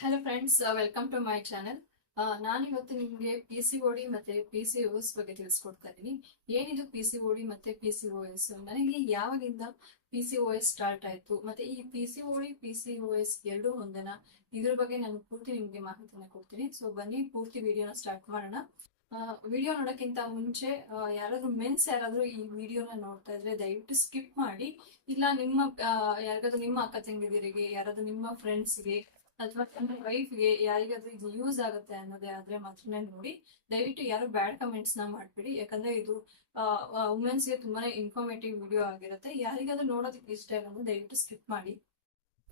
Hello friends welcome to my channel ನಾನಿವತ್ತು ನಿಮಗೆ P C ಓಡಿ ಮತ್ತೆ ಪಿ ಸಿ ಎಸ್ ಬಗ್ಗೆ ತಿಳಿಸ್ಕೊಡ್ತಾ ಇದ್ದೀನಿ. ಏನಿದು ಪಿ ಸಿ ಓಡಿ ಮತ್ತೆ ಪಿ ಸಿ ಓ ಎಸ್ ನನಗೆ ಯಾವಾಗಿಂದ P C O S start ಆಯ್ತು, ಮತ್ತೆ ಈ P C O D P C O S ಎರಡೂ ಒಂದನ? ಇದ್ರ ಬಗ್ಗೆ ನಾನು ಪೂರ್ತಿ ನಿಮಗೆ ಮಾಹಿತಿನ ಕೊಡ್ತೀನಿ. ಸೊ ಬನ್ನಿ, ಪೂರ್ತಿ ವಿಡಿಯೋನ ಸ್ಟಾರ್ಟ್ ಮಾಡೋಣ. ವಿಡಿಯೋ ನೋಡೋಕ್ಕಿಂತ ಮುಂಚೆ ಯಾರಾದರೂ ಮೆನ್ಸ್ ಯಾರಾದ್ರೂ ಈ ವಿಡಿಯೋನ ನೋಡ್ತಾ ಇದ್ರೆ ದಯವಿಟ್ಟು ಸ್ಕಿಪ್ ಮಾಡಿ. ಇಲ್ಲ ನಿಮ್ಮ ಯಾರಿಗಾದ್ರೂ ನಿಮ್ಮ ಅಕ್ಕ ತಂಗಿದಿರಿಗೆ, ಯಾರಾದ್ರೂ ನಿಮ್ಮ ಫ್ರೆಂಡ್ಸ್ಗೆ ಅಥವಾ ನಿಮ್ಮ ವೈಫ್ಗೆ ಯಾರಿಗಾದ್ರೂ ಇದು ಯೂಸ್ ಆಗುತ್ತೆ ಅನ್ನೋದೇ ಆದ್ರೆ ಮಾತ್ರನೇ ನೋಡಿ. ದಯವಿಟ್ಟು ಯಾರು ಬ್ಯಾಡ್ ಕಮೆಂಟ್ಸ್ನ ಮಾಡ್ಬಿಡಿ. ಯಾಕಂದ್ರೆ ಇದು ವುಮೆನ್ಸ್ಗೆ ತುಂಬಾನೇ ಇನ್ಫಾರ್ಮೇಟಿವ್ ವಿಡಿಯೋ ಆಗಿರುತ್ತೆ. ಯಾರಿಗಾದ್ರೂ ನೋಡೋದಕ್ಕೆ ಇಷ್ಟ ಅಂದ್ರೆ ದಯವಿಟ್ಟು ಸ್ಕಿಪ್ ಮಾಡಿ.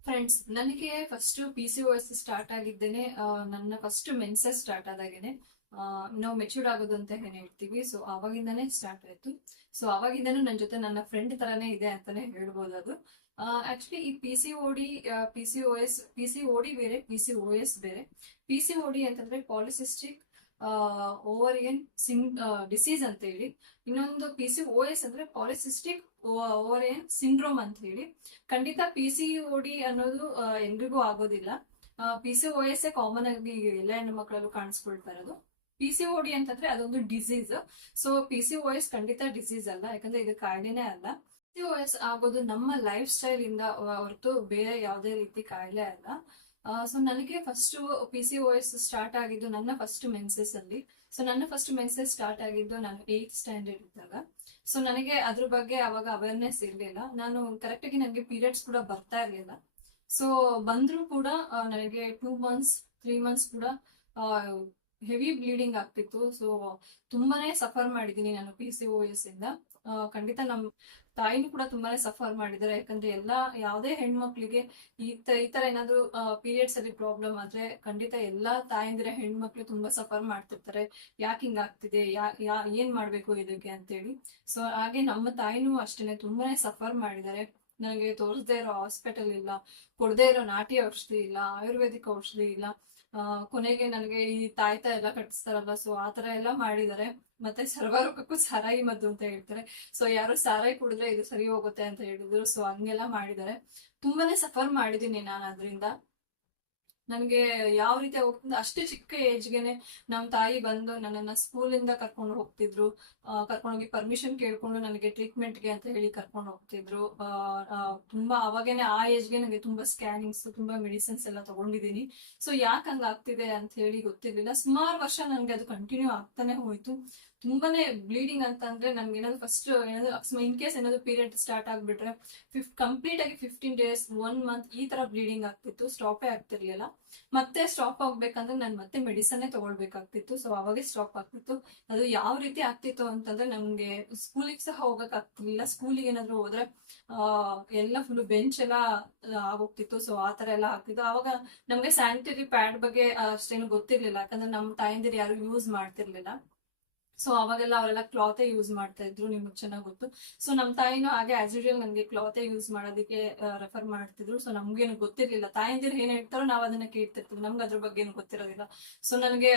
ಫ್ರೆಂಡ್ಸ್ ನನಗೆ first P C S start ಆಗಿದ್ದೇನೆ. ನನ್ನ ಫಸ್ಟ್ ಮೆನ್ಸಸ್ ಸ್ಟಾರ್ಟ್ ಆದಾಗೇನೆ. ನಾವು ಮೆಚೂರ್ಡ್ ಆಗೋದು ಅಂತ ಹೇಳ್ತೀವಿ. ಸೊ ಅವಾಗಿಂದಾನೇ ಸ್ಟಾರ್ಟ್ ಆಯ್ತು. ಸೊ ಅವಾಗಿಂದನೂ ನನ್ನ ಜೊತೆ ನನ್ನ ಫ್ರೆಂಡ್ ತರಾನೇ ಇದೆ ಅಂತಾನೆ ಹೇಳ್ಬೋದು ಅದು. ಆಕ್ಚುಲಿ ಈ P C O D P C O S P C O D ಬೇರೆ ಪಿ ಸಿ ಓ ಎಸ್ ಬೇರೆ ಪಿ ಸಿ ಓಡಿ ಅಂತಂದ್ರೆ ಪಾಲಿಸಿಸ್ಟಿಕ್ ಓವರಿಯನ್ ಸಿಂಗ್ ಡಿಸೀಸ್ ಅಂತ ಹೇಳಿ ಇನ್ನೊಂದು ಪಿ ಸಿ ಓ ಎಸ್ ಅಂದ್ರೆ ಪಾಲಿಸಿಸ್ಟಿಕ್ ಓವರಿಯನ್ ಸಿಂಡ್ರೋಮ್ ಅಂತ ಹೇಳಿ ಖಂಡಿತ ಪಿ ಸಿ ಓಡಿ ಅನ್ನೋದು ಎಲ್ರಿಗೂ ಆಗೋದಿಲ್ಲ P C O S common ಆಗಿ ಎಲ್ಲ ಹೆಣ್ಣು ಮಕ್ಕಳಲ್ಲೂ ಕಾಣಿಸ್ಕೊಳ್ತಾ ಇರೋದು ಪಿ ಸಿ ಓಡಿ ಅಂತಂದ್ರೆ ಅದೊಂದು disease so P C O S ಖಂಡಿತ ಡಿಸೀಸ್ ಅಲ್ಲ ಯಾಕಂದ್ರೆ ಇದು ಕಾರಣನೇ ಅಲ್ಲ ಪಿ ಸಿ ಓ ಎಸ್ ಆಗೋದು ನಮ್ಮ ಲೈಫ್ ಸ್ಟೈಲ್ ಇಂದ ಹೊರತು ಬೇರೆ ಯಾವುದೇ ರೀತಿ ಕಾಯಿಲೆ ಅಲ್ಲ. ಸೊ ನನಗೆ first P C O S start ಆಗಿದ್ದು ನನ್ನ ಫಸ್ಟ್ ಮೆನ್ಸಸ್ ಅಲ್ಲಿ. ಸೊ ನನ್ನ ಫಸ್ಟ್ ಮೆನ್ಸಸ್ ಸ್ಟಾರ್ಟ್ ಆಗಿದ್ದು ನಾನು ಏಯ್ತ್ ಸ್ಟ್ಯಾಂಡರ್ಡ್ ಇದ್ದಾಗ. ಸೊ ನನಗೆ ಅದ್ರ ಬಗ್ಗೆ ಅವಾಗ ಅವೇರ್ನೆಸ್ ಇರಲಿಲ್ಲ. ನಾನು ಕರೆಕ್ಟ್ ಆಗಿ ನನಗೆ ಪೀರಿಯಡ್ಸ್ ಕೂಡ ಬರ್ತಾ ಇರಲಿಲ್ಲ. ಸೊ ಬಂದ್ರು ಕೂಡ ನನಗೆ ಟೂ ಮಂತ್ಸ್ ತ್ರೀ ಮಂತ್ಸ್ ಕೂಡ ಹೆವಿ ಬ್ಲೀಡಿಂಗ್ ಆಗ್ತಿತ್ತು. ಸೊ ತುಂಬಾನೇ ಸಫರ್ ಮಾಡಿದ್ದೀನಿ ನಾನು ಪಿ ಸಿ ಓ ಎಸ್ ಇಂದ. ಖಂಡಿತ ನಮ್ಮ ತಾಯಿನೂ ಕೂಡ ತುಂಬಾನೇ ಸಫರ್ ಮಾಡಿದ್ದಾರೆ. ಯಾಕಂದ್ರೆ ಎಲ್ಲಾ, ಯಾವುದೇ ಹೆಣ್ಮಕ್ಳಿಗೆ ಈ ಈ ತರ ಏನಾದ್ರು ಪೀರಿಯಡ್ಸ್ ಅಲ್ಲಿ ಪ್ರಾಬ್ಲಮ್ ಆದ್ರೆ ಖಂಡಿತ ಎಲ್ಲಾ ತಾಯಂದಿರ ಹೆಣ್ಮಕ್ಳು ತುಂಬಾ ಸಫರ್ ಮಾಡ್ತಿರ್ತಾರೆ. ಯಾಕೆ ಹಿಂಗಾಗ್ತಿದೆ ಯಾ ಯಾ, ಏನ್ ಮಾಡ್ಬೇಕು ಇದಕ್ಕೆ ಅಂತೇಳಿ. ಸೊ ಹಾಗೆ ನಮ್ಮ ತಾಯಿನೂ ಅಷ್ಟೇನೆ ತುಂಬಾನೇ ಸಫರ್ ಮಾಡಿದ್ದಾರೆ. ನನಗೆ ತೋರಿಸದೇ ಇರೋ ಹಾಸ್ಪಿಟಲ್ ಇಲ್ಲ, ಕೊಡದೇ ಇರೋ ನಾಟಿ ಔಷಧಿ ಇಲ್ಲ, ಆಯುರ್ವೇದಿಕ್ ಔಷಧಿ ಇಲ್ಲ. ಕೊನೆಗೆ ನನಗೆ ಈ ತಾಯ್ತ ಎಲ್ಲ ಕಟ್ಟಿಸ್ತಾರಲ್ಲ ಸೊ ಆತರ ತರ ಎಲ್ಲ ಮಾಡಿದ್ದಾರೆ. ಮತ್ತೆ ಸರ್ವರೋಗಕ್ಕೂ ಸಾರಾಯಿ ಮದ್ದು ಅಂತ ಹೇಳ್ತಾರೆ. ಸೊ ಯಾರು ಸಾರಾಯಿ ಕುಡಿದ್ರೆ ಇದು ಸರಿ ಹೋಗುತ್ತೆ ಅಂತ ಹೇಳಿದ್ರು. ಸೊ ಹಂಗೆಲ್ಲ ಮಾಡಿದ್ದಾರೆ. ತುಂಬಾನೇ ಸಫರ್ ಮಾಡಿದೀನಿ ನಾನು ಅದರಿಂದ. ನನಗೆ ಯಾವ ರೀತಿ ಹೋಗ್ತಿದ್ದೆ ಅಷ್ಟೇ ಚಿಕ್ಕ ಏಜ್ಗೆನೆ ನಮ್ಮ ತಾಯಿ ಬಂದು ನನ್ನನ್ನ ಸ್ಕೂಲಿಂದ ಕರ್ಕೊಂಡು ಹೋಗ್ತಿದ್ರು. ಕರ್ಕೊಂಡು ಹೋಗಿ ಪರ್ಮಿಷನ್ ಕೇಳ್ಕೊಂಡು ನನಗೆ ಟ್ರೀಟ್ಮೆಂಟ್ಗೆ ಅಂತ ಹೇಳಿ ಕರ್ಕೊಂಡು ಹೋಗ್ತಿದ್ರು. ತುಂಬಾ ಅವಾಗೇನೆ ಆ ಏಜ್ಗೆ ನನಗೆ ತುಂಬಾ ಸ್ಕ್ಯಾನಿಂಗ್ಸ್ ತುಂಬಾ ಮೆಡಿಸಿನ್ಸ್ ಎಲ್ಲ ತಗೊಂಡಿದ್ದೀನಿ. ಸೊ ಯಾಕೆ ಹಂಗಾಗ್ತಿದೆ ಅಂತ ಹೇಳಿ ಗೊತ್ತಿರ್ಲಿಲ್ಲ. ಸುಮಾರು ವರ್ಷ ನನಗೆ ಅದು ಕಂಟಿನ್ಯೂ ಆಗ್ತಾನೆ ಹೋಯ್ತು. ತುಂಬಾನೇ ಬ್ಲೀಡಿಂಗ್ ಅಂತ ಅಂದ್ರೆ ನಮ್ಗೆ ಏನಾದ್ರು ಫಸ್ಟ್ ಏನಾದ್ರು ಇನ್ ಕೇಸ್ ಏನಾದ್ರು ಪೀರಿಯಡ್ ಸ್ಟಾರ್ಟ್ ಆಗ್ಬಿಟ್ರೆ ಫಿಫ್ ಕಂಪ್ಲೀಟ್ ಆಗಿ ಫಿಫ್ಟೀನ್ ಡೇಸ್ ಒನ್ ಮಂತ್ ಈ ತರ ಬ್ಲೀಡಿಂಗ್ ಆಗ್ತಿತ್ತು ಸ್ಟಾಪೇ ಆಗ್ತಿರ್ಲಿಲ್ಲ. ಮತ್ತೆ ಸ್ಟಾಪ್ ಆಗ್ಬೇಕಂದ್ರೆ ನಾನು ಮತ್ತೆ ಮೆಡಿಸನ್ ತಗೊಳ್ಬೇಕಾಗ್ತಿತ್ತು. ಸೊ ಅವಾಗೆ ಸ್ಟಾಪ್ ಆಗ್ತಿತ್ತು. ಅದು ಯಾವ ರೀತಿ ಆಗ್ತಿತ್ತು ಅಂತಂದ್ರೆ ನಮ್ಗೆ ಸ್ಕೂಲಿಗೆ ಸಹ ಹೋಗಕ್ ಆಗ್ತಿರ್ಲಿಲ್ಲ ಸ್ಕೂಲಿಗೆ ಏನಾದ್ರು ಹೋದ್ರೆ ಎಲ್ಲ ಫುಲ್ ಬೆಂಚ್ ಎಲ್ಲ ಆಗೋಗ್ತಿತ್ತು. ಸೊ ಆ ಎಲ್ಲ ಆಗ್ತಿತ್ತು. ಅವಾಗ ನಮ್ಗೆ ಸ್ಯಾನಿಟರಿ ಪ್ಯಾಡ್ ಬಗ್ಗೆ ಅಷ್ಟೇನು ಗೊತ್ತಿರ್ಲಿಲ್ಲ. ಯಾಕಂದ್ರೆ ನಮ್ಮ ತಾಯಂದಿರು ಯಾರು ಯೂಸ್ ಮಾಡ್ತಿರ್ಲಿಲ್ಲ. ಸೊ ಅವಾಗೆಲ್ಲ ಅವರೆಲ್ಲ ಕ್ಲಾತೆ ಯೂಸ್ ಮಾಡ್ತಾ ಇದ್ರು, ನಿಮ್ಗೆ ಚೆನ್ನಾಗಿ ಗೊತ್ತು. ಸೊ ನಮ್ಮ ತಾಯಿನೂ ಹಾಗೆ ಆಸ್ ಯೂಶಲ್ ನನಗೆ ಕ್ಲಾತೆ ಯೂಸ್ ಮಾಡೋದಕ್ಕೆ ರೆಫರ್ ಮಾಡ್ತಿದ್ರು. ಸೊ ನಮ್ಗೇನು ಗೊತ್ತಿರಲಿಲ್ಲ. ತಾಯಂದಿರು ಏನ್ ಹೇಳ್ತಾರೋ ನಾವು ಅದನ್ನ ಕೇಳ್ತಿರ್ತೀವಿ ನಮ್ಗೆ ಅದ್ರ ಬಗ್ಗೆ ಏನು ಗೊತ್ತಿರೋದಿಲ್ಲ. ಸೊ ನನಗೆ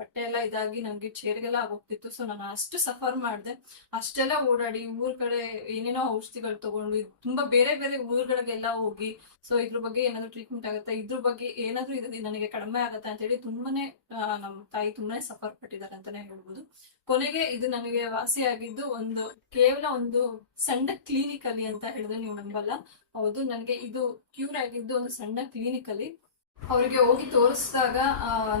ಬಟ್ಟೆ ಎಲ್ಲ ಇದಾಗಿ ನನಗೆ ಚೇರ್ಗೆಲ್ಲ ಆಗೋಗ್ತಿತ್ತು. ಸೊ ನಾನು ಅಷ್ಟು ಸಫರ್ ಮಾಡಿದೆ. ಅಷ್ಟೆಲ್ಲ ಓಡಾಡಿ ಊರ್ ಕಡೆ ಏನೇನೋ ಔಷಧಿಗಳು ತಗೊಂಡು ತುಂಬಾ ಬೇರೆ ಬೇರೆ ಊರುಗಳಿಗೆಲ್ಲ ಹೋಗಿ ಸೊ ಇದ್ರ ಬಗ್ಗೆ ಏನಾದ್ರು ಟ್ರೀಟ್ಮೆಂಟ್ ಆಗುತ್ತೆ? ಇದ್ರ ಬಗ್ಗೆ ಏನಾದ್ರು ಇದು, ನನಗೆ ಕಡಿಮೆ ಆಗುತ್ತೆ ಅಂತ ಹೇಳಿ ತುಂಬಾನೇ ನಮ್ಮ ತಾಯಿ ತುಂಬಾನೇ ಸಫರ್ ಪಟ್ಟಿದ್ದಾರೆ. ಅಂತಾನೆ ಹೇಳ್ಬೋದು. ಕೊನೆಗೆ ಇದು ನನಗೆ ವಾಸಿಯಾಗಿದ್ದು ಒಂದು ಕೇವಲ ಒಂದು ಸಣ್ಣ ಕ್ಲಿನಿಕ್ ಅಲ್ಲಿ ಅಂತ ಹೇಳಿದ್ರೆ ನೀವು ನಂಬಲ್ಲ. ಹೌದು, ನನಗೆ ಇದು ಕ್ಯೂರ್ ಆಗಿದ್ದು ಒಂದು ಸಣ್ಣ ಕ್ಲಿನಿಕ್ ಅಲ್ಲಿ. ಅವರಿಗೆ ಹೋಗಿ ತೋರಿಸಿದಾಗ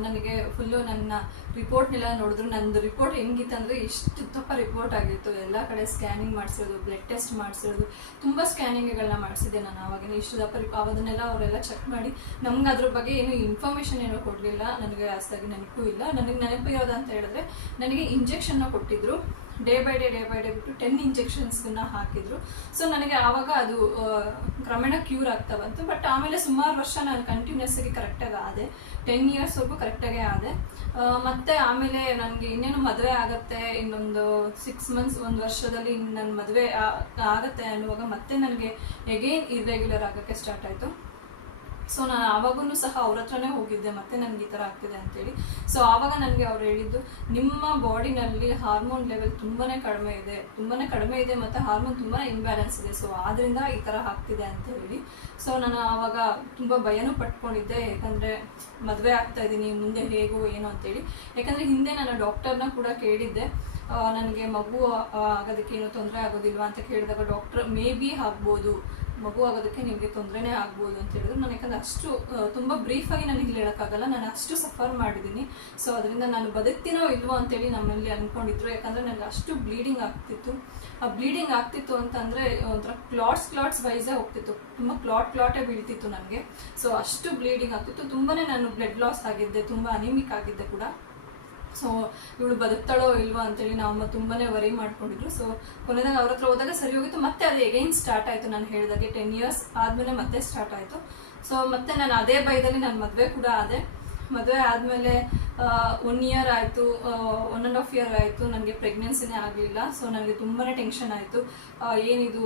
ನನಗೆ ಫುಲ್ಲು ನನ್ನ ರಿಪೋರ್ಟ್ನೆಲ್ಲ ನೋಡಿದ್ರು. ನಂದು ರಿಪೋರ್ಟ್ ಹೆಂಗಿತ್ತಂದ್ರೆ ಇಷ್ಟು ತಪ್ಪ ರಿಪೋರ್ಟ್ ಆಗಿತ್ತು. ಎಲ್ಲ ಕಡೆ ಸ್ಕ್ಯಾನಿಂಗ್ ಮಾಡಿಸಿರೋದು ಬ್ಲಡ್ ಟೆಸ್ಟ್ ಮಾಡಿಸಿರೋದು. ತುಂಬ ಸ್ಕ್ಯಾನಿಂಗ್ಗಳನ್ನ ಮಾಡಿಸಿದ್ದೆ ನಾನು ಅವಾಗಿನ ಇಷ್ಟು ದಪ್ಪ ರಿಪ ಅದನ್ನೆಲ್ಲ ಅವರೆಲ್ಲ ಚೆಕ್ ಮಾಡಿ. ನಮ್ಗೆ ಅದ್ರ ಬಗ್ಗೆ ಏನು ಇನ್ಫಾರ್ಮೇಷನ್ ಏನೂ ಕೊಡಲಿಲ್ಲ. ನನಗೆ ಅಷ್ಟಾಗಿ ನೆನಪು ಇಲ್ಲ. ನನಗೆ ನೆನಪು ಇರೋದು ಅಂತ ಹೇಳಿದ್ರೆ, ನನಗೆ ಇಂಜೆಕ್ಷನ್ನ ಕೊಟ್ಟಿದ್ರು. Day by day day by day ಬಿಟ್ಟು ಟೆನ್ ಇಂಜೆಕ್ಷನ್ಸ್ನ ಹಾಕಿದ್ರು. ಸೊ ನನಗೆ ಆವಾಗ ಅದು ಕ್ರಮೇಣ ಕ್ಯೂರ್ ಆಗ್ತಾ ಬಂತು ಬಟ್ ಆಮೇಲೆ ಸುಮಾರು ವರ್ಷ ನಾನು ಕಂಟಿನ್ಯೂಸ್ ಆಗಿ ಕರೆಕ್ಟಾಗಿ ಆದೆ. ಟೆನ್ ಇಯರ್ಸ್ವರೆಗೂ ಕರೆಕ್ಟಾಗೇ ಆದೆ. ಮತ್ತೆ ಆಮೇಲೆ ನನಗೆ ಇನ್ನೇನು ಮದುವೆ ಆಗತ್ತೆ, ಇನ್ನೊಂದು ಸಿಕ್ಸ್ ಮಂತ್ಸ್ ಒಂದು ವರ್ಷದಲ್ಲಿ ನನ್ನ ಮದುವೆ ಆಗತ್ತೆ ಅನ್ನುವಾಗ ಮತ್ತೆ ನನಗೆ ಎಗೇನ್ ಇರ್ರೆಗ್ಯುಲರ್ ಆಗೋಕ್ಕೆ ಸ್ಟಾರ್ಟ್ ಆಯಿತು. ಸೊ ನಾನು ಆವಾಗೂ ಸಹ ಅವ್ರ ಹತ್ರನೇ ಹೋಗಿದ್ದೆ, ಮತ್ತೆ ನನಗೆ ಈ ಥರ ಆಗ್ತಿದೆ ಅಂತೇಳಿ. ಸೊ ಆವಾಗ ನನಗೆ ಅವ್ರು ಹೇಳಿದ್ದು, ನಿಮ್ಮ ಬಾಡಿನಲ್ಲಿ ಹಾರ್ಮೋನ್ ಲೆವೆಲ್ ತುಂಬಾನೇ ಕಡಿಮೆ ಇದೆ, ತುಂಬಾನೇ ಕಡಿಮೆ ಇದೆ ಮತ್ತು ಹಾರ್ಮೋನ್ ತುಂಬಾ ಇಂಬ್ಯಾಲೆನ್ಸ್ ಇದೆ ಸೊ ಆದ್ರಿಂದ ಈ ಥರ ಆಗ್ತಿದೆ ಅಂತ ಹೇಳಿ ಸೊ ನಾನು ಆವಾಗ ತುಂಬ ಭಯನೂ ಪಟ್ಕೊಂಡಿದ್ದೆ, ಯಾಕಂದರೆ ಮದುವೆ ಆಗ್ತಾ ಇದ್ದೀನಿ, ಮುಂದೆ ಹೇಗೋ ಏನೋ ಅಂತೇಳಿ. ಯಾಕಂದರೆ ಹಿಂದೆ ನಾನು ಡಾಕ್ಟರ್ನ ಕೂಡ ಕೇಳಿದ್ದೆ ನನಗೆ ಮಗು ಆಗೋದಕ್ಕೆ ಏನೂ ತೊಂದರೆ ಆಗೋದಿಲ್ವಾ ಅಂತ ಕೇಳಿದಾಗ, ಡಾಕ್ಟರ್, ಮೇ ಬಿ ಆಗ್ಬೋದು ಮಗು ಆಗೋದಕ್ಕೆ ನಿಮಗೆ ತೊಂದರೆನೇ ಆಗ್ಬೋದು ಅಂತ ಹೇಳಿದ್ರು. ನಾನು ಯಾಕಂದ್ರೆ ಅಷ್ಟು ತುಂಬ ಬ್ರೀಫಾಗಿ ನನಗೆ ಹೇಳೋಕ್ಕಾಗಲ್ಲ. ನಾನು ಅಷ್ಟು ಸಫರ್ ಮಾಡಿದ್ದೀನಿ ಸೊ ಅದರಿಂದ ನಾನು ಬದುಕ್ತೀನೋ ಇಲ್ವೋ ಅಂತೇಳಿ ನಮ್ಮಲ್ಲಿ ಅಂದ್ಕೊಂಡಿದ್ರು ಯಾಕಂದರೆ ನನಗೆ ಅಷ್ಟು ಬ್ಲೀಡಿಂಗ್ ಆಗ್ತಿತ್ತು. ಆ ಬ್ಲೀಡಿಂಗ್ ಆಗ್ತಿತ್ತು ಅಂತಂದರೆ ಒಂಥರ ಕ್ಲಾಟ್ಸ್ ಕ್ಲಾಟ್ಸ್ ವೈಸೇ ಹೋಗ್ತಿತ್ತು. ತುಂಬ ಕ್ಲಾಟ್ ಕ್ಲಾಟೇ ಬೀಳ್ತಿತ್ತು ನನಗೆ. ಸೊ ಅಷ್ಟು ಬ್ಲೀಡಿಂಗ್ ಆಗ್ತಿತ್ತು. ತುಂಬಾ ನಾನು ಬ್ಲಡ್ ಲಾಸ್ ಆಗಿದ್ದೆ. ತುಂಬ ಅನಿಮಿಕ್ ಆಗಿದ್ದೆ ಕೂಡ. ಸೊ ಇವಳು ಬದುಕ್ತಾಳೋ ಇಲ್ವಾ ಅಂತೇಳಿ ನಮ್ಮ ತುಂಬಾನೇ ವರಿ ಮಾಡ್ಕೊಂಡಿದ್ರು. ಸೊ ಕೊನೆದಾಗ ಅವ್ರ ಹತ್ರ ಹೋದಾಗ ಸರಿ ಹೋಗಿತ್ತು. ಮತ್ತೆ ಅದು ಎಗೈನ್ ಸ್ಟಾರ್ಟ್ ಆಯ್ತು ನಾನು ಹೇಳಿದಾಗೆ. ಟೆನ್ ಇಯರ್ಸ್ ಆದ್ಮೇಲೆ ಮತ್ತೆ ಸ್ಟಾರ್ಟ್ ಆಯ್ತು. ಸೊ ಮತ್ತೆ ನಾನು ಅದೇ ಭಯದಲ್ಲಿ ನನ್ನ ಮದುವೆ ಕೂಡ ಆದೆ. ಮದುವೆ ಆದಮೇಲೆ ಒನ್ ಇಯರ್ ಆಯಿತು ಒನ್ ಆ್ಯಂಡ್ ಹಾಫ್ ಇಯರ್ ಆಯಿತು. ನನಗೆ ಪ್ರೆಗ್ನೆನ್ಸಿನೇ ಆಗಲಿಲ್ಲ. ಸೊ ನನಗೆ ತುಂಬಾ ಟೆನ್ಷನ್ ಆಯಿತು. ಏನಿದು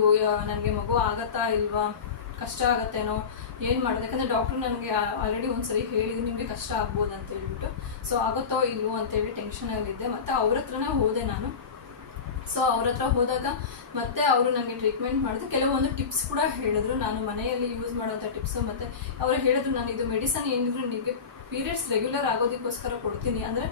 ನನಗೆ ಮಗು ಆಗತ್ತಾ ಇಲ್ವಾ? ಕಷ್ಟ ಆಗತ್ತೇನೋ? ಏನು ಮಾಡೋದು? ಯಾಕಂದರೆ ಡಾಕ್ಟ್ರು ನನಗೆ ಆಲ್ರೆಡಿ ಒಂದ್ಸರಿ ಹೇಳಿದ್ರು, ನಿಮಗೆ ಕಷ್ಟ ಆಗ್ಬೋದು ಅಂತ ಹೇಳ್ಬಿಟ್ಟು. ಸೊ ಆಗುತ್ತೋ ಇಲ್ವೋ ಅಂತೇಳಿ ಟೆನ್ಷನಲ್ಲಿದ್ದೆ ಮತ್ತು ಅವ್ರ ಹತ್ರನೇ ಹೋದೆ ನಾನು. ಸೊ ಅವ್ರ ಹತ್ರ ಹೋದಾಗ ಮತ್ತೆ ಅವರು ನನಗೆ ಟ್ರೀಟ್ಮೆಂಟ್ ಮಾಡಿದ್ರು. ಕೆಲವೊಂದು ಟಿಪ್ಸ್ ಕೂಡ ಹೇಳಿದ್ರು. ನಾನು ಮನೆಯಲ್ಲಿ ಯೂಸ್ ಮಾಡೋಂಥ ಟಿಪ್ಸು ಮತ್ತು ಅವರು ಹೇಳಿದ್ರು, ನಾನು ಇದು ಮೆಡಿಸನ್ ಏನಿದ್ರು ನಿಮಗೆ ಪೀರಿಯಡ್ಸ್ ರೆಗ್ಯುಲರ್ ಆಗೋದಕ್ಕೋಸ್ಕರ ಕೊಡ್ತೀನಿ. ಅಂದ್ರೆ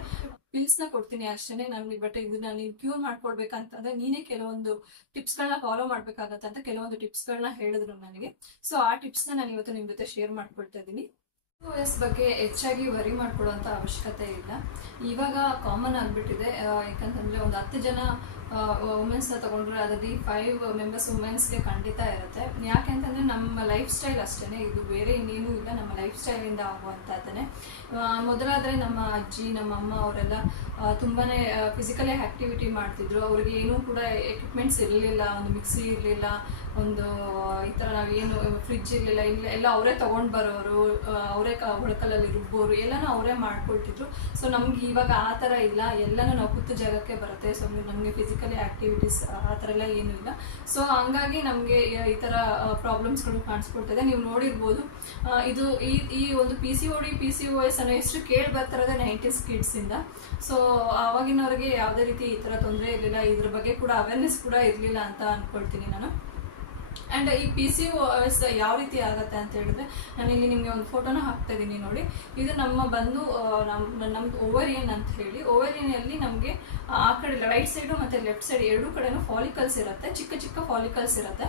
ಪಿಲ್ಸ್ನ ಕೊಡ್ತೀನಿ ಅಷ್ಟೇ ನನಗೆ ಬಟ್ ಇದನ್ನ ನೀನು ಕ್ಯೂರ್ ಮಾಡ್ಕೊಡ್ಬೇಕಂತಂದ್ರೆ ನೀನೇ ಕೆಲವೊಂದು ಟಿಪ್ಸ್ಗಳನ್ನ ಫಾಲೋ ಮಾಡ್ಬೇಕಾಗತ್ತೆ ಅಂತ ಕೆಲವೊಂದು ಟಿಪ್ಸ್ಗಳನ್ನ ಹೇಳಿದ್ರು ನನಗೆ. ಸೊ ಆ ಟಿಪ್ಸ್ನ ನಾನು ಇವತ್ತು ನಿಮ್ಮ ಜೊತೆ ಶೇರ್ ಮಾಡ್ಕೊಳ್ತಾ ಇದ್ದೀನಿ. ಎಸ್ ಬಗ್ಗೆ ಹೆಚ್ಚಾಗಿ ವರಿ ಮಾಡ್ಕೊಳ್ಳುವಂಥ ಅವಶ್ಯಕತೆ ಇಲ್ಲ. ಇವಾಗ ಕಾಮನ್ ಆಗಿಬಿಟ್ಟಿದೆ. ಯಾಕಂತಂದರೆ ಒಂದು ಹತ್ತು ಜನ ವುಮೆನ್ಸ್ನ ತಗೊಂಡ್ರೆ ಅದರಲ್ಲಿ ಫೈವ್ ಮೆಂಬರ್ಸ್ ವುಮೆನ್ಸ್ಗೆ ಖಂಡಿತ ಇರುತ್ತೆ. ಯಾಕೆ ಅಂತಂದರೆ ನಮ್ಮ ಲೈಫ್ ಸ್ಟೈಲ್ ಅಷ್ಟೇ ಇದು ಬೇರೆ ಇನ್ನೇನು ಇಲ್ಲ, ನಮ್ಮ ಲೈಫ್ ಸ್ಟೈಲಿಂದ ಆಗುವಂಥದ್ದನ್ನೇ. ಮೊದಲಾದರೆ ನಮ್ಮ ಅಜ್ಜಿ, ನಮ್ಮ ಅಮ್ಮ ಅವರೆಲ್ಲ ತುಂಬಾ ಫಿಸಿಕಲಿ ಆ್ಯಕ್ಟಿವಿಟಿ ಮಾಡ್ತಿದ್ರು. ಅವ್ರಿಗೆ ಏನೂ ಕೂಡ ಎಕ್ವಿಪ್ಮೆಂಟ್ಸ್ ಇರಲಿಲ್ಲ, ಒಂದು ಮಿಕ್ಸಿ ಇರಲಿಲ್ಲ ಒಂದು ಈ ಥರ ನಾವೇನು ಫ್ರಿಜ್ ಇರಲಿಲ್ಲ, ಇಲ್ಲ, ಎಲ್ಲ ಅವರೇ ತೊಗೊಂಡು ಬರೋರು ಅವರೇ ಕ ಒಳಕಲ್ಲಲ್ಲಿ ರುಬ್ಬೋರು, ಎಲ್ಲನೂ ಅವರೇ ಮಾಡ್ಕೊಳ್ತಿದ್ರು. ಸೊ ನಮ್ಗೆ ಇವಾಗ ಆ ಥರ ಇಲ್ಲ. ಎಲ್ಲನೂ ನಾವು ಕುತ್ತು ಜಾಗಕ್ಕೆ ಬರುತ್ತೆ. ಸೊ ನಮಗೆ ಫಿಸಿಕಲಿ ಆ್ಯಕ್ಟಿವಿಟೀಸ್ ಆ ಥರ ಎಲ್ಲ ಏನೂ ಇಲ್ಲ. ಸೊ ಹಂಗಾಗಿ ನಮಗೆ ಈ ಥರ ಪ್ರಾಬ್ಲಮ್ಸ್ಗಳು ಕಾಣಿಸ್ಕೊಳ್ತದೆ ನೀವು ನೋಡಿರ್ಬೋದು ಇದು ಈ ಈ ಒಂದು P C O D P C O S ಅನ್ನೋ ಎಷ್ಟು ಕೇಳಿ ಬರ್ತಾರದೆ ನೈಂಟೀಸ್ ಕಿಡ್ಸಿಂದ ಸೊ ಆವಾಗಿನವ್ರಿಗೆ ಯಾವುದೇ ರೀತಿ ಈ ಥರ ತೊಂದರೆ ಇರಲಿಲ್ಲ. ಇದ್ರ ಬಗ್ಗೆ ಕೂಡ ಅವೇರ್ನೆಸ್ ಕೂಡ ಇರಲಿಲ್ಲ ಅಂತ ಅಂದ್ಕೊಳ್ತೀನಿ ನಾನು. ಆ್ಯಂಡ್ ಈ ಪಿ ಸಿ ಎಸ್ ಯಾವ ರೀತಿ ಆಗುತ್ತೆ ಅಂತ ಹೇಳಿದ್ರೆ, ನಾನು ಇಲ್ಲಿ ನಿಮಗೆ ಒಂದು ಫೋಟೋನ ಹಾಕ್ತಾ ಇದ್ದೀನಿ ನೋಡಿ. ಇದು ನಮ್ಮ ಬಂದು ನಮ್ಮ ನಮ್ದು ಓವರಿಯನ್ ಅಂತ ಹೇಳಿ. ಓವರಿಯನಲ್ಲಿ ನಮಗೆ, ಆ ಕಡೆ ರೈಟ್ ಸೈಡು ಮತ್ತು ಲೆಫ್ಟ್ ಸೈಡ್ ಎರಡೂ ಕಡೆನೂ ಫಾಲಿಕಲ್ಸ್ ಇರುತ್ತೆ. ಚಿಕ್ಕ ಚಿಕ್ಕ ಫಾಲಿಕಲ್ಸ್ ಇರುತ್ತೆ.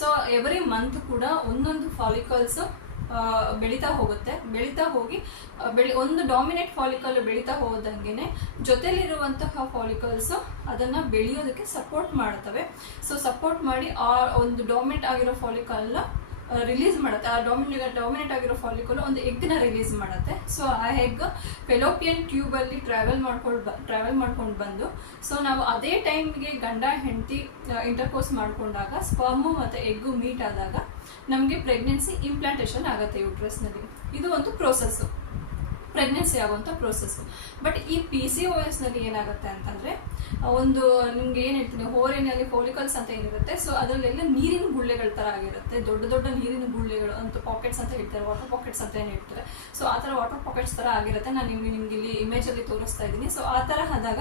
ಸೊ ಎವ್ರಿ ಮಂತ್ ಕೂಡ ಒಂದೊಂದು ಫಾಲಿಕಲ್ಸ್ ಬೆಳೀತಾ ಹೋಗುತ್ತೆ. ಬೆಳೀತಾ ಹೋಗಿ ಬೆಳಿ, ಒಂದು ಡಾಮಿನೇಟ್ ಫಾಲಿಕಲ್ ಬೆಳೀತಾ ಹೋದಂಗೆನೆ ಜೊತೆಲಿರುವಂತಹ ಫಾಲಿಕಲ್ಸ್ ಅದನ್ನ ಬೆಳೆಯೋದಕ್ಕೆ ಸಪೋರ್ಟ್ ಮಾಡ್ತವೆ ಸೊ ಸಪೋರ್ಟ್ ಮಾಡಿ ಆ ಒಂದು ಡಾಮಿನೇಟ್ ಆಗಿರೋ ಫಾಲಿಕಲ್ನ ರಿಲೀಸ್ ಮಾಡುತ್ತೆ. ಆ ಡಾಮಿನೇಟ್ ಡಾಮಿನೇಟ್ ಆಗಿರೋ ಫಾಲಿಕಲ್ ಒಂದು ಎಗ್ನ ರಿಲೀಸ್ ಮಾಡುತ್ತೆ. ಸೊ ಆ ಎಗ್ ಫೆಲೋಪಿಯನ್ ಟ್ಯೂಬಲ್ಲಿ ಟ್ರಾವೆಲ್ ಮಾಡ್ಕೊಂಡು ಟ್ರಾವೆಲ್ ಮಾಡ್ಕೊಂಡು ಬಂದು ಸೊ ನಾವು ಅದೇ ಟೈಮ್ಗೆ ಗಂಡ, ಹೆಂಡತಿ ಇಂಟರ್ಕೋರ್ಸ್ ಮಾಡ್ಕೊಂಡಾಗ ಸ್ಪರ್ಮು ಮತ್ತು ಎಗ್ಗು ಮೀಟ್ ಆದಾಗ ನಮಗೆ ಪ್ರೆಗ್ನೆನ್ಸಿ ಇಂಪ್ಲಾಂಟೇಷನ್ ಆಗುತ್ತೆ ಯೂಟ್ರಸ್ನಲ್ಲಿ ಇದು ಒಂದು ಪ್ರೋಸೆಸ್ಸು ಪ್ರೆಗ್ನೆನ್ಸಿ ಆಗುವಂಥ ಪ್ರೋಸೆಸ್ ಬಟ್ ಈ ಪಿ ಸಿ ಓ ಎಸ್ನಲ್ಲಿ ಏನಾಗುತ್ತೆ ಅಂತಂದರೆ ಒಂದು ನಿಮ್ಗೆ ಏನು ಹೇಳ್ತೀನಿ, ಹೋರಿನಲ್ಲಿ ಫೋಲಿಕಲ್ಸ್ ಅಂತ ಏನಿರುತ್ತೆ ಸೊ ಅದರಲ್ಲೆಲ್ಲ ನೀರಿನ ಗುಳ್ಳೆಗಳ ಥರ ಆಗಿರುತ್ತೆ. ದೊಡ್ಡ ದೊಡ್ಡ ನೀರಿನ ಗುಳ್ಳೆಗಳು ಅಂತ ಪಾಕೆಟ್ಸ್ ಅಂತ ಹೇಳ್ತಾರೆ ವಾಟರ್ ಪಾಕೆಟ್ಸ್ ಅಂತ ಏನು ಹೇಳ್ತಾರೆ. ಸೊ ಆ ಥರ ವಾಟರ್ ಪಾಕೆಟ್ಸ್ ಥರ ಆಗಿರುತ್ತೆ. ನಾನು ನಿಮಗೆ, ನಿಮ್ಗೆ ಇಲ್ಲಿ ಇಮೇಜಲ್ಲಿ ತೋರಿಸ್ತಾ ಇದ್ದೀನಿ. ಸೊ ಆ ಥರ ಆದಾಗ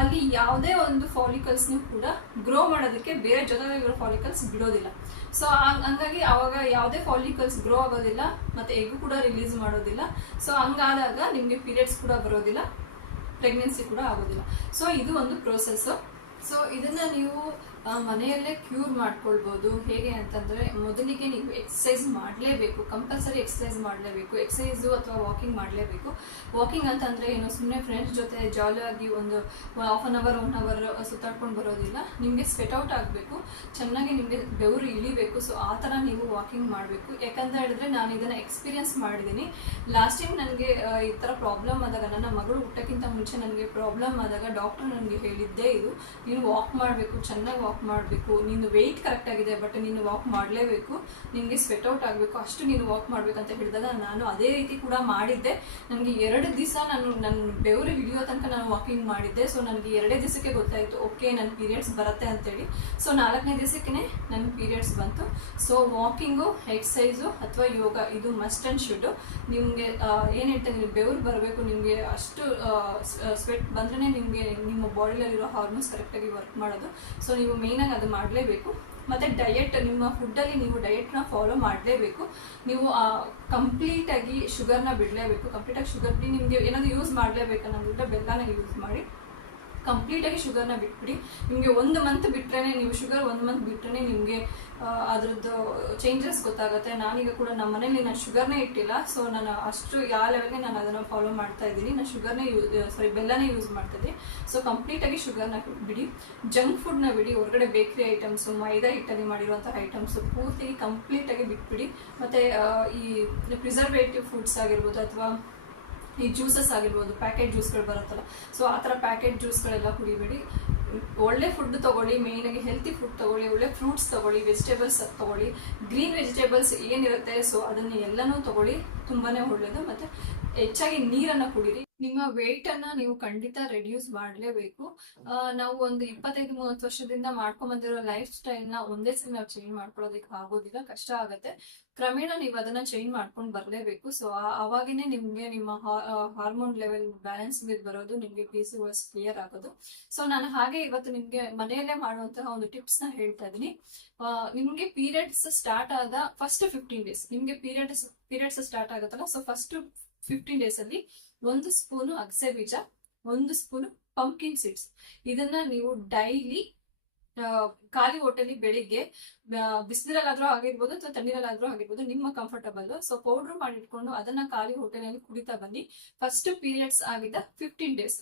ಅಲ್ಲಿ ಯಾವುದೇ ಒಂದು ಫಾಲಿಕಲ್ಸ್ನೂ ಕೂಡ ಗ್ರೋ ಮಾಡೋದಕ್ಕೆ ಬೇರೆ ಜೊತೆಗಿರೋ ಫಾಲಿಕಲ್ಸ್ ಬಿಡೋದಿಲ್ಲ. ಸೊ ಹಂಗಾಗಿ ಅವಾಗ ಯಾವುದೇ ಫಾಲಿಕಲ್ಸ್ ಗ್ರೋ ಆಗೋದಿಲ್ಲ, ಮತ್ತು ಎಗ್ ಕೂಡ ರಿಲೀಸ್ ಮಾಡೋದಿಲ್ಲ. ಸೊ ಹಂಗಾದಾಗ ನಿಮಗೆ ಪೀರಿಯಡ್ಸ್ ಕೂಡ ಬರೋದಿಲ್ಲ ಪ್ರೆಗ್ನೆನ್ಸಿ ಕೂಡ ಆಗೋದಿಲ್ಲ. ಸೊ ಇದು ಒಂದು ಪ್ರೋಸೆಸ್ಸು ಸೊ ಇದನ್ನ ನೀವು ಮನೆಯಲ್ಲೇ ಕ್ಯೂರ್ ಮಾಡ್ಕೊಳ್ಬೋದು. ಹೇಗೆ ಅಂತಂದ್ರೆ ಮೊದಲಿಗೆ ನೀವು ಎಕ್ಸಸೈಸ್ ಮಾಡಲೇಬೇಕು. ಕಂಪಲ್ಸರಿ ಎಕ್ಸಸೈಸ್ ಮಾಡಲೇಬೇಕು. ಎಕ್ಸಸೈಸು ಅಥವಾ ವಾಕಿಂಗ್ ಮಾಡಲೇಬೇಕು. ವಾಕಿಂಗ್ ಅಂತಂದ್ರೆ ಏನು? ಸುಮ್ಮನೆ ಫ್ರೆಂಡ್ಸ್ ಜೊತೆ ಜಾಲಿಯಾಗಿ ಒಂದು half an hour one hour ಸುತ್ತಾಡ್ಕೊಂಡು ಬರೋದಿಲ್ಲ. ನಿಮಗೆ ಸ್ವೆಟ್ ಔಟ್ ಆಗಬೇಕು. ಚೆನ್ನಾಗಿ ನಿಮಗೆ ಬೆವರು ಇಳಿಬೇಕು. ಸೊ ಆ ಥರ ನೀವು ವಾಕಿಂಗ್ ಮಾಡಬೇಕು. ಯಾಕಂತ ಹೇಳಿದ್ರೆ ನಾನು ಇದನ್ನು ಎಕ್ಸ್ಪೀರಿಯನ್ಸ್ ಮಾಡಿದ್ದೀನಿ. ಲಾಸ್ಟ್ ಟೈಮ್ ನನಗೆ ಈ ಥರ ಪ್ರಾಬ್ಲಮ್ ಆದಾಗ, ನನ್ನ ಮಗಳು ಹುಟ್ಟಕ್ಕಿಂತ ಮುಂಚೆ ನನಗೆ ಪ್ರಾಬ್ಲಮ್ ಆದಾಗ ಡಾಕ್ಟರ್ ನನಗೆ ಹೇಳಿದ್ದೇ ಇದು. ನೀನು ವಾಕ್ ಮಾಡಬೇಕು. ಚೆನ್ನಾಗಿ ವಾಕ್ ಮಾಡಬೇಕು. ನೀನು ವೆಯ್ಟ್ ಕರೆಕ್ಟ್ ಆಗಿದೆ ಬಟ್ ನೀನು ವಾಕ್ ಮಾಡಲೇಬೇಕು. ನಿನಗೆ ಸ್ವೆಟ್ ಔಟ್ ಆಗಬೇಕು. ಅಷ್ಟು ನೀನು ವಾಕ್ ಅಂತ ಹೇಳಿದಾಗ ನಾನು ಅದೇ ರೀತಿ ಕೂಡ ಮಾಡಿದ್ದೆ. ನನಗೆ ಎರಡು ದಿವಸ ನಾನು ನನ್ನ ಬೆವರು ಹಿಡಿಯೋ ತನಕ ನಾನು ವಾಕಿಂಗ್ ಮಾಡಿದ್ದೆ. ಸೊ ನನಗೆ ಎರಡೇ ದಿವಸಕ್ಕೆ ಗೊತ್ತಾಯಿತು ಓಕೆ ನನ್ನ ಪೀರಿಯಡ್ಸ್ ಬರುತ್ತೆ ಅಂತೇಳಿ. ಸೊ ನಾಲ್ಕನೇ ದಿವಸಕ್ಕೆ ನನ್ನ ಪೀರಿಯಡ್ಸ್ ಬಂತು. ಸೊ ವಾಕಿಂಗು ಎಕ್ಸಸೈಸು ಅಥವಾ ಯೋಗ, ಇದು ಮಸ್ಟ್ ಆ್ಯಂಡ್ ಶುಡ್ಡು ನಿಮಗೆ ಏನು ನೀವು ಬೆವರು ಬರಬೇಕು. ನಿಮಗೆ ಅಷ್ಟು ಸ್ವೆಟ್ ಬಂದ್ರೆ ನಿಮಗೆ, ನಿಮ್ಮ ಬಾಡಿಯಲ್ಲಿರೋ ಹಾರ್ಮೋನ್ಸ್ ಕರೆಕ್ಟಾಗಿ ವರ್ಕ್ ಮಾಡೋದು. ಸೊ ನೀವು ಮೇಯ್ನಾಗಿ ಅದು ಮಾಡಲೇಬೇಕು. ಮತ್ತು ಡಯಟ್ ನಿಮ್ಮ ಫುಡ್ಡಲ್ಲಿ ನೀವು ಡಯಟ್ನ ಫಾಲೋ ಮಾಡಲೇಬೇಕು. ನೀವು ಕಂಪ್ಲೀಟಾಗಿ ಶುಗರ್ನ ಬಿಡಲೇಬೇಕು. ಕಂಪ್ಲೀಟಾಗಿ ಶುಗರ್ ನಿಮಗೆ ಏನಾದರೂ ಯೂಸ್ ಮಾಡಲೇಬೇಕು ಅನ್ನೋದ್ರಿಂದ ಬೆಲ್ಲನ ಯೂಸ್ ಮಾಡಿ. ಕಂಪ್ಲೀಟಾಗಿ ಶುಗರ್ನ ಬಿಟ್ಬಿಡಿ. ನಿಮಗೆ ಒಂದು ಮಂತ್ ಬಿಟ್ರೆ ನೀವು ಶುಗರ್ ಒಂದು ಮಂತ್ ಬಿಟ್ರೆ ನಿಮಗೆ ಅದ್ರದ್ದು ಚೇಂಜಸ್ ಗೊತ್ತಾಗುತ್ತೆ. ನಾನೀಗ ಕೂಡ ನಮ್ಮ ಮನೇಲಿ ನಾನು ಶುಗರ್ನೇ ಇಟ್ಟಿಲ್ಲ ಸೊ ನಾನು ಅಷ್ಟು ಯಾವ ಲೆವೆಲ್ಗೆ ನಾನು ಅದನ್ನು ಫಾಲೋ ಮಾಡ್ತಾ ಇದ್ದೀನಿ. ನಾನು ಶುಗರ್ನೇ ಯೂಸ್ ಸಾರಿ ಬೆಲ್ಲನೇ ಯೂಸ್ ಮಾಡ್ತಿದ್ದೆ ಸೊ ಕಂಪ್ಲೀಟಾಗಿ ಶುಗರ್ನ ಬಿಡಿ. ಜಂಕ್ ಫುಡ್ನ ಬಿಡಿ. ಹೊರಗಡೆ ಬೇಕ್ರಿ ಐಟಮ್ಸು ಮೈದಾ ಹಿಟ್ಟಲ್ಲಿ ಮಾಡಿರುವಂಥ ಐಟಮ್ಸು ಪೂರ್ತಿ ಕಂಪ್ಲೀಟಾಗಿ ಬಿಟ್ಬಿಡಿ. ಮತ್ತು ಈ ಪ್ರಿಸರ್ವೇಟಿವ್ ಫುಡ್ಸ್ ಆಗಿರ್ಬೋದು ಅಥವಾ ಈ ಜ್ಯೂಸಸ್ ಆಗಿರ್ಬೋದು ಪ್ಯಾಕೆಟ್ ಜ್ಯೂಸ್ಗಳು ಬರುತ್ತಲ್ಲ. ಸೊ ಆ ಥರ ಪ್ಯಾಕೆಟ್ ಜ್ಯೂಸ್ಗಳೆಲ್ಲ ಕುಡಿಬೇಡಿ. ಒಳ್ಳೆ ಫುಡ್ ತಗೊಳ್ಳಿ ಮೇಯ್ನಾಗಿ ಹೆಲ್ತಿ ಫುಡ್ ತಗೊಳ್ಳಿ, ಒಳ್ಳೆ ಫ್ರೂಟ್ಸ್ ತಗೊಳ್ಳಿ ವೆಜಿಟೇಬಲ್ಸ್ ತಗೊಳ್ಳಿ ಗ್ರೀನ್ ವೆಜಿಟೇಬಲ್ಸ್ ಏನಿರುತ್ತೆ ಸೊ ಅದನ್ನು ಎಲ್ಲನೂ ತಗೊಳ್ಳಿ ತುಂಬಾ ಒಳ್ಳೆಯದು ಮತ್ತು ಹೆಚ್ಚಾಗಿ ನೀರನ್ನು ಕುಡೀರಿ. ನಿಮ್ಮ ವೇಟ್ ಅನ್ನ ನೀವು ಖಂಡಿತ ರೆಡ್ಯೂಸ್ ಮಾಡಲೇಬೇಕು. ನಾವು ಒಂದು ಇಪ್ಪತ್ತೈದು, ಮೂವತ್ತು ವರ್ಷದಿಂದ ಮಾಡ್ಕೊಂಡ್ ಬಂದಿರೋ ಲೈಫ್ ಸ್ಟೈಲ್ನ ಒಂದೇ ಸಲ ನಾವು ಚೇಂಜ್ ಮಾಡ್ಕೊಳ್ಳೋದಕ್ಕೆ ಆಗೋದಿಲ್ಲ, ಕಷ್ಟ ಆಗುತ್ತೆ. ಕ್ರಮೇಣ ನೀವು ಅದನ್ನ ಚೇಂಜ್ ಮಾಡ್ಕೊಂಡು ಬರಲೇಬೇಕು. ಸೊ ಅವಾಗೇನೆ ನಿಮ್ಗೆ ನಿಮ್ಮ ಹಾರ್ಮೋನ್ ಲೆವೆಲ್ ಬ್ಯಾಲೆನ್ಸ್ ಬರೋದು, ನಿಮ್ಗೆ ಪಿ ಸಿ ವಾಯ್ಸ್ ಕ್ಲಿಯರ್ ಆಗೋದು. ಸೊ ನಾನು ಹಾಗೆ ಇವತ್ತು ನಿಮ್ಗೆ ಮನೆಯಲ್ಲೇ ಮಾಡುವಂತಹ ಒಂದು ಟಿಪ್ಸ್ನ ಹೇಳ್ತಾ ಇದೀನಿ ನಿಮ್ಗೆ ಪೀರಿಯಡ್ಸ್ ಸ್ಟಾರ್ಟ್ ಆದ ಫಸ್ಟ್ ಫಿಫ್ಟೀನ್ ಡೇಸ್ ನಿಮ್ಗೆ ಪೀರಿಯಡ್ಸ್ ಪೀರಿಯಡ್ಸ್ ಸ್ಟಾರ್ಟ್ ಆಗುತ್ತಲ್ಲ? ಸೊ ಫಸ್ಟ್ ಫಿಫ್ಟೀನ್ ಡೇಸ್ ಅಲ್ಲಿ ಒಂದು ಸ್ಪೂನು ಅಗಸೆ ಬೀಜ, ಒಂದು ಸ್ಪೂನು ಪಂಪ್ಕಿನ್ ಸೀಡ್ಸ್ ಇದನ್ನ ನೀವು ಡೈಲಿ ಖಾಲಿ ಹೊಟ್ಟೆಲಿ ಬೆಳಿಗ್ಗೆ ಬಿಸಿಲಲ್ಲಾದ್ರೂ ಆಗಿರ್ಬೋದು ಅಥವಾ ತಣ್ಣೀರಲ್ಲಾದ್ರೂ ಆಗಿರ್ಬೋದು, ನಿಮ್ಮ ಕಂಫರ್ಟಬಲ್ ಸೊ ಪೌಡ್ರ್ ಮಾಡಿಟ್ಕೊಂಡು ಅದನ್ನ ಖಾಲಿ ಹೊಟ್ಟೆನಲ್ಲಿ ಕುಡಿತಾ ಬನ್ನಿ. ಫಸ್ಟ್ ಪೀರಿಯಡ್ಸ್ ಆಗಿದ್ದ fifteen days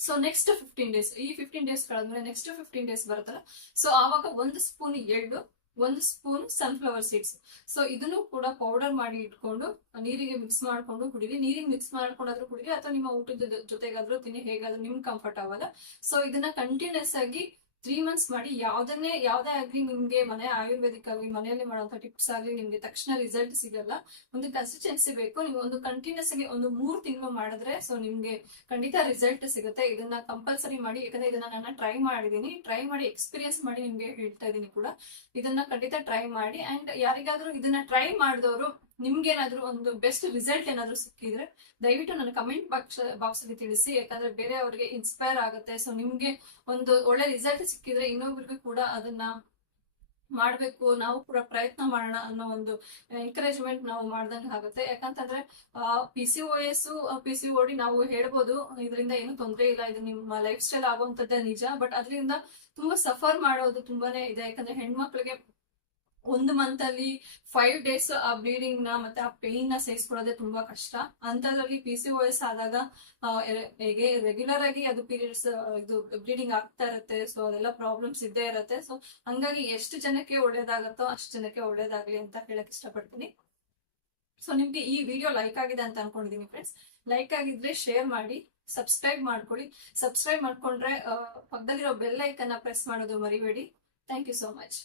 so next fifteen days ಈ ಫಿಫ್ಟೀನ್ ಡೇಸ್ ಕಳೆದ್ಮೇಲೆ ನೆಕ್ಸ್ಟ್ ಫಿಫ್ಟೀನ್ ಡೇಸ್ ಬರುತ್ತಲ್ಲ? ಸೊ ಆವಾಗ ಒಂದು ಸ್ಪೂನ್ ಎಳ್ಳು ಒಂದು ಸ್ಪೂನ್ ಸನ್ಫ್ಲವರ್ ಸೀಡ್ಸ್ ಸೊ ಇದನ್ನು ಕೂಡ ಪೌಡರ್ ಮಾಡಿ ಇಟ್ಕೊಂಡು, ನೀರಿಗೆ ಮಿಕ್ಸ್ ಮಾಡ್ಕೊಂಡು ಕುಡಿರಿ. ನೀರಿಗೆ ಮಿಕ್ಸ್ ಮಾಡ್ಕೊಂಡಾದ್ರೂ ಕುಡಿರಿ, ಅಥವಾ ನಿಮ್ಮ ಊಟದ ಜೊತೆಗಾದ್ರೂ ತಿನ್ನಿ, ಹೇಗಾದ್ರೂ ನಿಮ್ಗೆ ಕಂಫರ್ಟ್ ಆಗಲ್ಲ. ಸೊ ಇದನ್ನ ಕಂಟಿನ್ಯೂಸ್ ಆಗಿ ತ್ರೀ ಮಂತ್ಸ್ ಮಾಡಿ ಯಾವ್ದನ್ನೇ, ಯಾವ್ದೇ ಆಗ್ಲಿ ನಿಮ್ಗೆ ಮನೆ ಆಯುರ್ವೇದಿಕ್ ಆಗಲಿ, ಮನೆಯಲ್ಲಿ ಮಾಡುವಂತ ಟಿಪ್ಸ್ ಆಗಲಿ ನಿಮ್ಗೆ ತಕ್ಷಣ ರಿಸಲ್ಟ್ ಸಿಗಲ್ಲ. ಒಂದು ಕನ್ಸಿಸ್ಟೆನ್ಸಿ ಬೇಕು. ನೀವು ಒಂದು ಕಂಟಿನ್ಯೂಸ್ ಆಗಿ ಒಂದು ಮೂರ್ ತಿಂಗಳು ಮಾಡಿದ್ರೆ ಸೊ ನಿಮ್ಗೆ ಖಂಡಿತ ರಿಸಲ್ಟ್ ಸಿಗುತ್ತೆ. ಇದನ್ನ ಕಂಪಲ್ಸರಿ ಮಾಡಿ, ಯಾಕಂದ್ರೆ ಇದನ್ನ ನಾನು ಟ್ರೈ ಮಾಡಿದೀನಿ. ಟ್ರೈ ಮಾಡಿ ಎಕ್ಸ್ಪೀರಿಯನ್ಸ್ ಮಾಡಿ ನಿಮ್ಗೆ ಹೇಳ್ತಾ ಇದೀನಿ ಕೂಡ. ಇದನ್ನ ಖಂಡಿತ ಟ್ರೈ ಮಾಡಿ. ಅಂಡ್ ಯಾರಿಗಾದ್ರೂ ಇದನ್ನ ಟ್ರೈ ಮಾಡಿದವರು ನಿಮ್ಗೇನಾದ್ರೂ ಒಂದು ಬೆಸ್ಟ್ ರಿಸಲ್ಟ್ ಏನಾದ್ರೂ ಸಿಕ್ಕಿದ್ರೆ ದಯವಿಟ್ಟು ನನ್ನ ಕಮೆಂಟ್ ಬಾಕ್ಸ್ ಬಾಕ್ಸ್ ಅಲ್ಲಿ ತಿಳಿಸಿ. ಯಾಕಂದ್ರೆ ಬೇರೆ ಅವರಿಗೆ ಇನ್ಸ್ಪೈರ್ ಆಗುತ್ತೆ. ಸೊ ನಿಮ್ಗೆ ಒಂದು ಒಳ್ಳೆ ರಿಸಲ್ಟ್ ಸಿಕ್ಕಿದ್ರೆ ಇನ್ನೊಬ್ರಿಗೂ ಕೂಡ ಅದನ್ನ ಮಾಡ್ಬೇಕು. ನಾವು ಕೂಡ ಪ್ರಯತ್ನ ಮಾಡೋಣ ಅನ್ನೋ ಒಂದು ಎನ್ಕರೇಜ್ಮೆಂಟ್ ನಾವು ಮಾಡ್ದಂಗೆ ಆಗುತ್ತೆ. ಯಾಕಂತಂದ್ರೆ P C O S P C O D ನಾವು ಹೇಳ್ಬೋದು, ಇದರಿಂದ ಏನು ತೊಂದರೆ ಇಲ್ಲ. ಇದು ನಿಮ್ಮ ಲೈಫ್ ಸ್ಟೈಲ್ ಆಗುವಂತದ್ದೇ ನಿಜ. ಬಟ್ ಅದರಿಂದ ತುಂಬಾ ಸಫರ್ ಮಾಡೋದು ತುಂಬಾನೇ ಇದೆ. ಯಾಕಂದ್ರೆ ಹೆಣ್ಮಕ್ಳಿಗೆ ಒಂದು ಮಂತ್ ಅಲ್ಲಿ ಫೈವ್ ಡೇಸ್ ಆ ಬ್ಲೀಡಿಂಗ್ನ ಮತ್ತೆ ಆ ಪೇನ್ನ ಸಹಿಸ್ಕೊಳ್ಳೋದೇ ತುಂಬಾ ಕಷ್ಟ. ಅಂತದ್ರಲ್ಲಿ ಪಿ ಸಿ ಓ ಎಸ್ ಆದಾಗ ಹೇಗೆ ರೆಗ್ಯುಲರ್ ಆಗಿ ಅದು ಪೀರಿಯಡ್ಸ್ ಇದು ಬ್ಲೀಡಿಂಗ್ ಆಗ್ತಾ ಇರುತ್ತೆ ಸೊ ಅದೆಲ್ಲ ಪ್ರಾಬ್ಲಮ್ಸ್ ಇದ್ದೇ ಇರುತ್ತೆ. ಸೊ ಹಂಗಾಗಿ ಎಷ್ಟು ಜನಕ್ಕೆ ಒಳ್ಳೇದಾಗತ್ತೋ ಅಷ್ಟು ಜನಕ್ಕೆ ಒಳ್ಳೇದಾಗ್ಲಿ ಅಂತ ಹೇಳಕ್ ಇಷ್ಟಪಡ್ತೀನಿ. ಸೊ ನಿಮ್ಗೆ ಈ ವಿಡಿಯೋ ಲೈಕ್ ಆಗಿದೆ ಅಂತ ಅನ್ಕೊಂಡಿದೀನಿ ಫ್ರೆಂಡ್ಸ್ ಲೈಕ್ ಆಗಿದ್ರೆ ಶೇರ್ ಮಾಡಿ ಸಬ್ಸ್ಕ್ರೈಬ್ ಮಾಡ್ಕೊಳ್ಳಿ. ಸಬ್ಸ್ಕ್ರೈಬ್ ಮಾಡ್ಕೊಂಡ್ರೆ ಪಕ್ಕದಲ್ಲಿರೋ ಬೆಲ್ ಐಕನ್ನ ಪ್ರೆಸ್ ಮಾಡೋದು ಮರಿಬೇಡಿ. Thank you so much